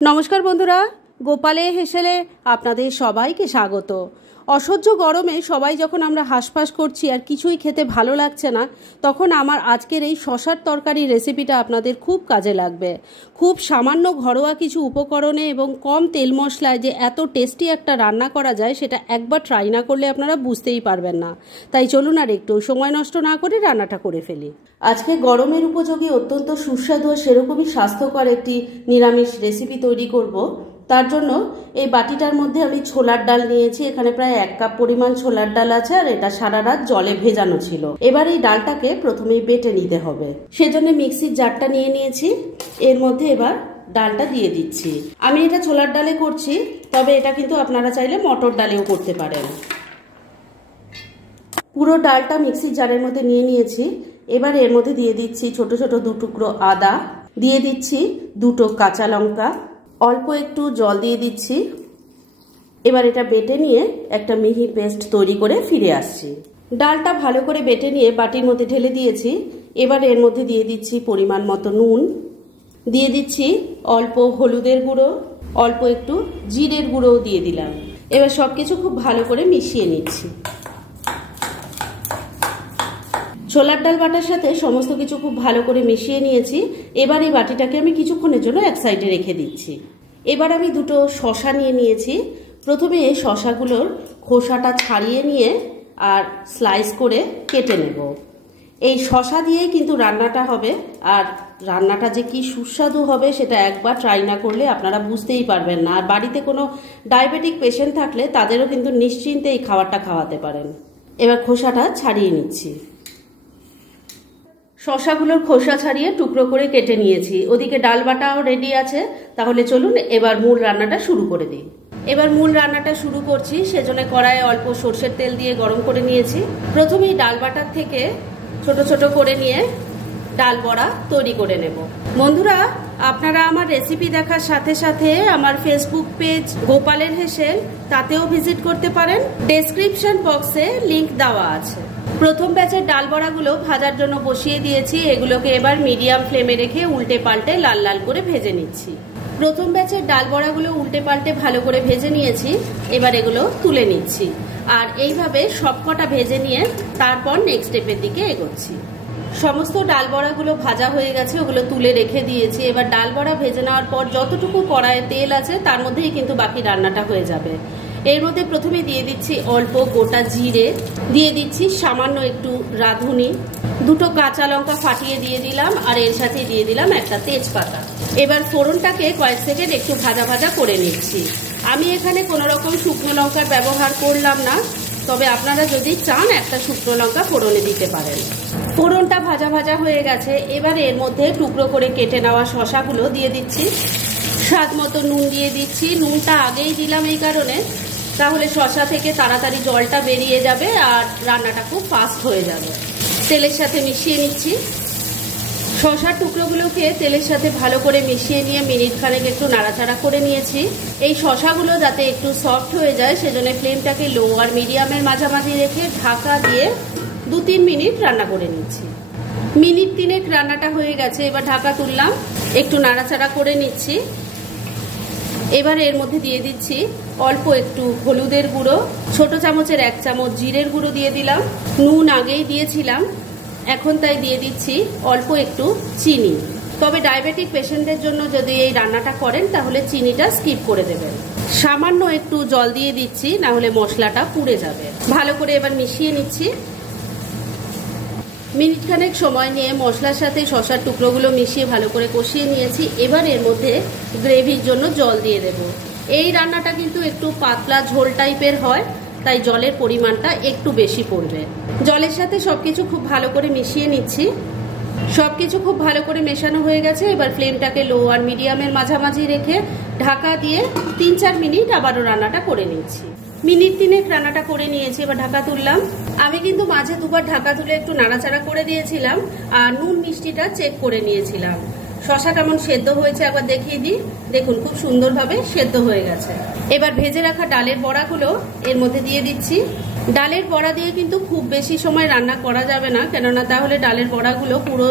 নমস্কার বন্ধুরা, গোপালে হেসেলে আপনাদের সবাইকে স্বাগত। অসহ্য গরমে সবাই যখন আমরা হাঁসফাঁস করছি আর কিছুই খেতে ভালো লাগছে না, তখন আমার আজকের এই শশার তরকারি রেসিপিটা আপনাদের খুব কাজে লাগবে। খুব সামান্য ঘরোয়া কিছু উপকরণে এবং কম তেল মশলায় যে এত টেস্টি একটা রান্না করা যায়, সেটা একবার ট্রাই না করলে আপনারা বুঝতেই পারবেন না। তাই চলুন আর একটু সময় নষ্ট না করে রান্নাটা করে ফেলি। আজকে গরমের উপযোগী অত্যন্ত সুস্বাদু ও সেরকমই স্বাস্থ্যকর একটি নিরামিষ রেসিপি তৈরি করব। তার জন্য এই বাটিটার মধ্যে আমি ছোলার ডাল নিয়েছি। এখানে প্রায় 1 কাপ পরিমাণ ছোলার ডাল আছে, আর এটা সারা রাত জলে ভেজানো ছিল। এবার এই ডালটাকে প্রথমেই বেটে নিতে হবে। সেজন্য মিক্সির জারটা নিয়ে নিয়েছি। এর মধ্যে এবার ডালটা দিয়ে দিচ্ছি। আমি এটা ছোলার ডালে করছি, তবে এটা কিন্তু আপনারা চাইলে মটর ডালেও করতে পারেন। পুরো ডালটা মিক্সির জারের মধ্যে নিয়ে নিয়েছি। এবার এর মধ্যে দিয়ে দিচ্ছি ছোট ছোট 2 টুকরো আদা, দিয়ে দিচ্ছি 2টো কাঁচা লঙ্কা, অল্প একটু জল দিয়ে দিচ্ছি। এবার এটা বেটে নিয়ে একটা মিহি পেস্ট তৈরি করে ফিরে আসছি। ডালটা ভালো করে বেটে নিয়ে বাটির মধ্যে ঢেলে দিয়েছি। এবার এর মধ্যে দিয়ে দিচ্ছি পরিমাণ মতো নুন, দিয়ে দিচ্ছি অল্প হলুদের গুঁড়ো, অল্প একটু জিরের গুঁড়োও দিয়ে দিলাম। এবার সবকিছু খুব ভালো করে মিশিয়ে নিচ্ছি। ছোলার ডাল বাটার সাথে সমস্ত কিছু খুব ভালো করে মিশিয়ে নিয়েছি। এবার এই বাটিটাকে আমি কিছুক্ষণের জন্য এক সাইডে রেখে দিচ্ছি। এবার আমি 2টো শসা নিয়ে নিয়েছি। প্রথমে এই শসাগুলোর খোসাটা ছাড়িয়ে নিয়ে আর স্লাইস করে কেটে নেব। এই শসা দিয়েই কিন্তু রান্নাটা হবে, আর রান্নাটা যে কি সুস্বাদু হবে সেটা একবার ট্রাই না করলে আপনারা বুঝতেই পারবেন না। আর বাড়িতে কোনো ডায়াবেটিক পেশেন্ট থাকলে তাদেরও কিন্তু নিশ্চিন্তে এই খাবারটা খাওয়াতে পারেন। এবার খোসাটা ছাড়িয়ে নিচ্ছি। শসাগুলোর খোসা ছাড়িয়ে টুকরো করে কেটে নিয়েছি। ওদিকে ডাল বাটাও রেডি আছে। তাহলে চলুন এবার মূল রান্নাটা শুরু করে দিই। এবার মূল রান্নাটা শুরু করছি। সেজন্য কড়াইয়ে অল্প সরষের তেল দিয়ে গরম করে নিয়েছি। প্রথমেই ডাল বাটার থেকে ছোট ছোট করে নিয়ে ডাল বড়া তৈরি করে নেব। বন্ধুরা, আপনারা আমার রেসিপি দেখার সাথে সাথে আমার ফেসবুক পেজ গোপালের হেসেল, তাতেও ভিজিট করতে পারেন। ডেসক্রিপশন বক্সে লিংক দেওয়া আছে। প্রথম ব্যাচের ডাল বড়াগুলো ভাজার জন্য বসিয়ে দিয়েছি। এগুলোকে এবার মিডিয়াম ফ্লেমে রেখে উল্টে পাল্টে লাল লাল করে ভেজে নিচ্ছি। প্রথম ব্যাচের ডাল বড়াগুলো উল্টে পাল্টে ভালো করে ভেজে নিয়েছি। এবার এগুলো তুলে নিচ্ছি, আর এইভাবে সবকটা ভেজে নিয়ে তারপর নেক্সট স্টেপের দিকে এগোচ্ছি। সমস্ত ডাল বড়াগুলো ভাজা হয়ে গেছে, ওগুলো তুলে রেখে দিয়েছি। এবার ডাল বড়া ভেজে নেওয়ার পর যতটুকু কড়াইয়ে তেল আছে তার মধ্যেই কিন্তু বাকি রান্নাটা হয়ে যাবে। এর মধ্যে প্রথমে দিয়ে দিচ্ছি অল্প গোটা জিরে, দিয়ে দিচ্ছি সামান্য একটু রাঁধুনি, 2টো কাঁচা লঙ্কা ফাটিয়ে দিয়ে দিলাম, আর এর সাথে দিয়ে দিলাম একটা তেজপাতা। এবার ফোড়নটাকে কয়েক সেকেন্ড একটু ভাজা ভাজা করে নিচ্ছি। আমি এখানে কোনো রকম শুকনো লঙ্কার ব্যবহার করলাম না, তবে আপনারা যদি চান একটা শুকনো লঙ্কা ফোড়নে দিতে পারেন। ফোড়নটা ভাজা ভাজা হয়ে গেছে। এবার এর মধ্যে টুকরো করে কেটে নেওয়া শসাগুলো দিয়ে দিচ্ছি। স্বাদ মতো নুন দিয়ে দিচ্ছি। নুনটা আগেই দিলাম এই কারণে, তাহলে শসা থেকে তাড়াতাড়ি জলটা বেরিয়ে যাবে আর রান্নাটা খুব ফাস্ট হয়ে যাবে। তেলের সাথে মিশিয়ে নিচ্ছি। শসার টুকরোগুলোকে তেলের সাথে ভালো করে মিশিয়ে নিয়ে মিনিট খানেক একটু নাড়াচাড়া করে নিয়েছি। এই শসাগুলো যাতে একটু সফট হয়ে যায়, সেজন্য ফ্লেমটাকে লো আর মিডিয়ামের মাঝামাঝি রেখে ঢাকা দিয়ে 2-3 মিনিট রান্না করে নিচ্ছি। মিনিট 3 রান্নাটা হয়ে গেছে। এবার ঢাকা তুললাম, একটু নাড়াচাড়া করে নিচ্ছি। এবার এর মধ্যে দিয়ে দিচ্ছি অল্প একটু হলুদের গুঁড়ো, ছোট চামচের 1 চামচ জিরের গুঁড়ো দিয়ে দিলাম। নুন আগেই দিয়েছিলাম, এখন তাই দিয়ে দিচ্ছি অল্প একটু চিনি। তবে ডায়াবেটিক পেশেন্টদের জন্য যদি এই রান্নাটা করেন তাহলে চিনিটা স্কিপ করে দেবেন। সামান্য একটু জল দিয়ে দিচ্ছি, না হলে মশলাটা পুড়ে যাবে। ভালো করে এবার মিশিয়ে নিচ্ছি। মিনিট খানেক সময় নিয়ে মশলার সাথে শসার টুকরোগুলো মিশিয়ে ভালো করে কষিয়ে নিয়েছি। এবার এর মধ্যে গ্রেভির জন্য জল দিয়ে দেব। এই রান্নাটা কিন্তু একটু পাতলা ঝোল টাইপের হয়, তাই জলের পরিমাণটা একটু বেশি পড়বে। জলের সাথে সবকিছু খুব ভালো করে মিশিয়ে নিচ্ছি। সবকিছু খুব ভালো করে মেশানো হয়ে গেছে। এবার ফ্লেমটাকে লো আর মিডিয়ামের মাঝামাঝি রেখে ঢাকা দিয়ে 3-4 মিনিট আবারও রান্নাটা করে নিচ্ছি। মিনিট 3 রান্নাটা করে নিয়েছি। এবার ঢাকা তুললাম। আমি কিন্তু মাঝে 2বার ঢাকা তুলে একটু নাড়াচাড়া করে দিয়েছিলাম, আর নুন মিষ্টিটা চেক করে নিয়েছিলাম। শসা কেমন সেদ্ধ হয়েছে একবার দেখিয়ে দিই। দেখুন, খুব সুন্দরভাবে সেদ্ধ হয়ে গেছে। এবার ভেজে রাখা ডালের বড়াগুলো এর মধ্যে দিয়ে দিচ্ছি। ডালের বড়া দিয়ে কিন্তু খুব বেশি সময় রান্না করা যাবে না, কেননা তাহলে ডালের বড়াগুলো পুরো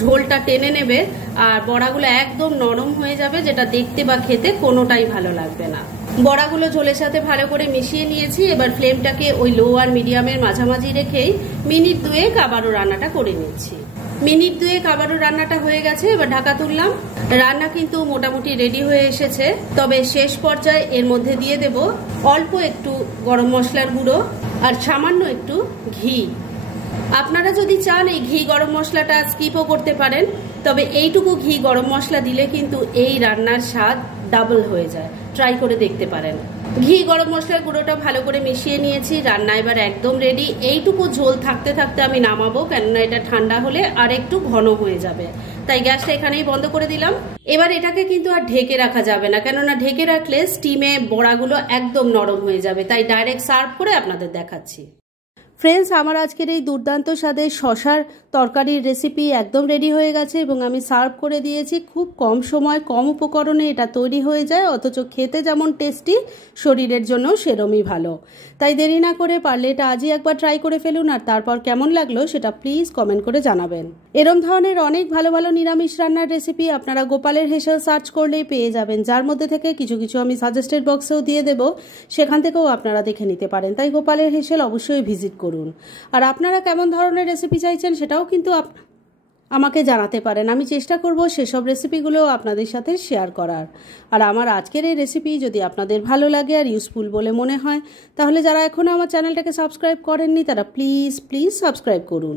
ঝোলটা টেনে নেবে আর বড়াগুলো একদম নরম হয়ে যাবে, যেটা দেখতে বা খেতে কোনোটাই ভালো লাগবে না। বড়াগুলো ঝোলের সাথে ভালো করে মিশিয়ে নিয়েছি। এবার ফ্লেমটাকে ওই লো আর মিডিয়ামের মাঝামাঝি রেখেই মিনিট 2 আবারও রান্নাটা করে নিচ্ছি। মিনিট 2 আবারও রান্নাটা হয়ে গেছে। এবার ঢাকা তুললাম। রান্না কিন্তু মোটামুটি রেডি হয়ে এসেছে। তবে শেষ পর্যায়ে এর মধ্যে দিয়ে দেব অল্প একটু গরম মশলার গুঁড়ো আর সামান্য একটু ঘি। আপনারা যদি চান এই ঘি গরম মশলাটা স্কিপও করতে পারেন, তবে এইটুকু ঘি গরম মশলা দিলে কিন্তু এই রান্নার স্বাদ ডাবল হয়ে যায়। ট্রাই করে দেখতে পারেন। ঘি গরম মশলার গুঁড়োটা ভালো করে মিশিয়ে নিয়েছি। রান্না এবার একদম রেডি। এইটুকু ঝোল থাকতে থাকতে আমি নামাবো, কেননা এটা ঠান্ডা হলে আর একটু ঘন হয়ে যাবে। তাই গ্যাসটা এখানেই বন্ধ করে দিলাম। এবার এটাকে কিন্তু আর ঢেকে রাখা যাবে না, কেননা ঢেকে রাখলে স্টিমে বড়াগুলো একদম নরম হয়ে যাবে। তাই ডাইরেক্ট সার্ভ করে আপনাদের দেখাচ্ছি। ফ্রেন্ডস, আমার আজকের এই দুর্দান্ত স্বাদের শশার তরকারির রেসিপি একদম রেডি হয়ে গেছে এবং আমি সার্ভ করে দিয়েছি। খুব কম সময় কম উপকরণে এটা তৈরি হয়ে যায়, অথচ খেতে যেমন টেস্টি, শরীরের জন্য সেরমই ভালো। তাই দেরি না করে পারলে এটা আজই একবার ট্রাই করে ফেলুন, আর তারপর কেমন লাগলো সেটা প্লিজ কমেন্ট করে জানাবেন। এরম ধরনের অনেক ভালো ভালো নিরামিষ রান্নার রেসিপি আপনারা গোপালের হেসেল সার্চ করলেই পেয়ে যাবেন, যার মধ্যে থেকে কিছু কিছু আমি সাজেস্টেড বক্সেও দিয়ে দেব, সেখান থেকেও আপনারা দেখে নিতে পারেন। তাই গোপালের হেসেল অবশ্যই ভিজিট করুন। আর আপনারা কেমন ধরনের রেসিপি চাইছেন সেটাও কিন্তু আমাকে জানাতে পারেন। আমি চেষ্টা করব সেসব রেসিপিগুলো আপনাদের সাথে শেয়ার করার। আর আমার আজকের এই রেসিপি যদি আপনাদের ভালো লাগে আর ইউজফুল বলে মনে হয়, তাহলে যারা এখনও আমার চ্যানেলটাকে সাবস্ক্রাইব করেননি তারা প্লিজ সাবস্ক্রাইব করুন।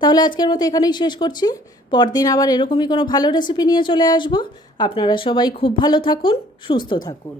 তাহলে আজকের মতো এখানেই শেষ করছি। পরদিন আবার এরকমই কোনো ভালো রেসিপি নিয়ে চলে আসব। আপনারা সবাই খুব ভালো থাকুন, সুস্থ থাকুন।